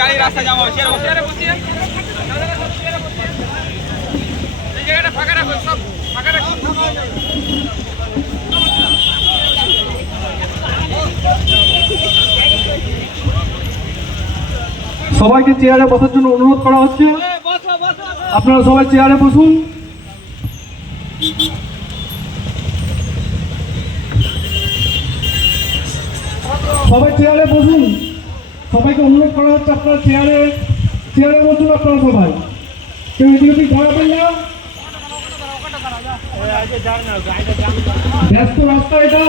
গাড়ি রাস্তা জাম হবে চেয়ারে বসিয়ে এই জায়গাটা ফাঁকা রাখো, সব ফাঁকা রাখো। সবাইকে চেয়ারে বসার জন্য অনুরোধ করা হচ্ছে। আপনারা সবাই চেয়ারে বসুন। সবাই চেয়ারে বসুন। সবাইকে অনুরোধ করা হচ্ছে আপনারা চেয়ারে বসুন। আপনারা সবাই কেউ এদিক ওদিক দাঁড়াবেন না। ব্যস্ত রাস্তা এটা,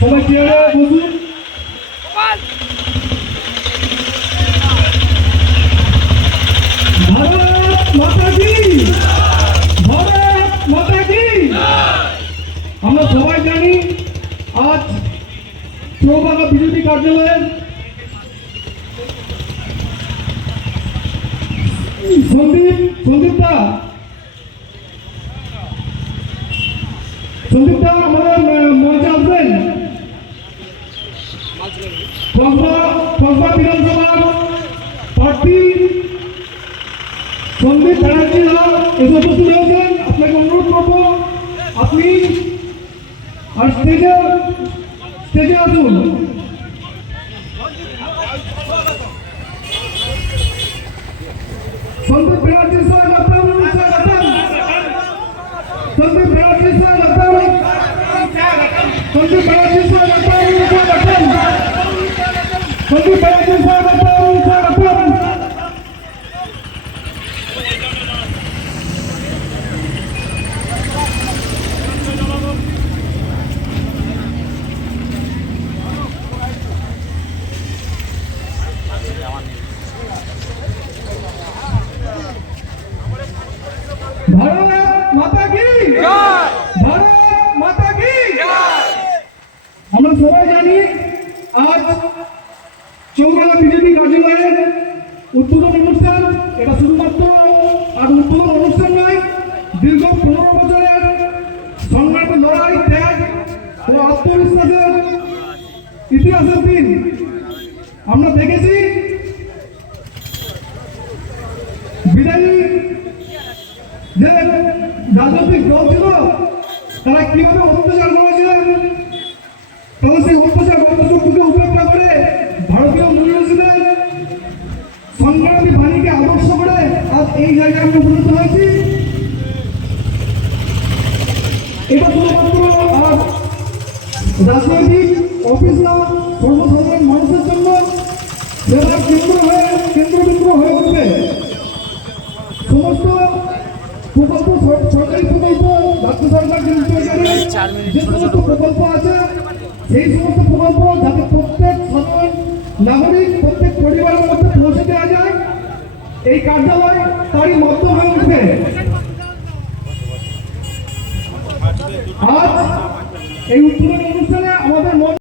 সবাই চেয়ারে বসুন। ভারত মাতা কি, ভারত মাতা কি। আমরা সবাই জানি আজ চৌবাগা বিজেপি কার্যালয়ের সন্দীপদা আমাদের মঞ্চে আসবেন। কসবা বিধানসভার প্রার্থী সন্দীপ ব্যানার্জি এসে উপস্থিত হয়েছেন। আপনাকে অনুরোধ করবো আপনি আর স্টেজে আসুন। সন্দীপ ব্যানার্জি স্বাগতম, সন্দীপ ব্যানার্জি স্বাগতম, সন্দীপ ব্যানার্জি স্বাগতম, সন্দীপ ব্যানার্জি স্বাগতম। ভারত মাতা কি, ভারত মাতা কি। আমরা সবাই জানি আজ চৌবাগা বিজেপি কার্যালয়ের উদ্বোধন অনুষ্ঠান। এটা শুধুমাত্র আর উদ্বোধন অনুষ্ঠান নয়, দীর্ঘ 15 বছরের সংগ্রাম, লড়াই, ত্যাগ ও আত্মবিশ্বাসের ইতিহাসের দিন। আমরা দেখেছি বিদায়ী যে রাজনৈতিক দল ছিল তারা কিভাবে অত্যাচার করেছিলেন, তখন সেই অত্যাচার বন্ধুকে উপেক্ষা করে ভারতীয় মূল্যবোধের সংগ্রামী বাণীকে আদর্শ করে আজ এই জায়গায় আমরা উপনীত হয়েছি। এটা শুধুমাত্র আজ রাজনৈতিক অফিস না, সর্বসাধারণ মানুষের জন্য সেবার কেন্দ্রবিন্দু হয়ে উঠবে। সমস্ত প্রকল্প, সরকারি প্রকল্প, রাজ্য সরকার যে সমস্ত প্রকল্প আছে সেই সমস্ত প্রকল্প যাতে প্রত্যেক সাধারণ নাগরিক, প্রত্যেক পরিবারের মধ্যে পৌঁছে দেওয়া যায়, এই কার্যালয় তারই মাধ্যম হয়ে উঠবে। আজ এই উদ্বোধনী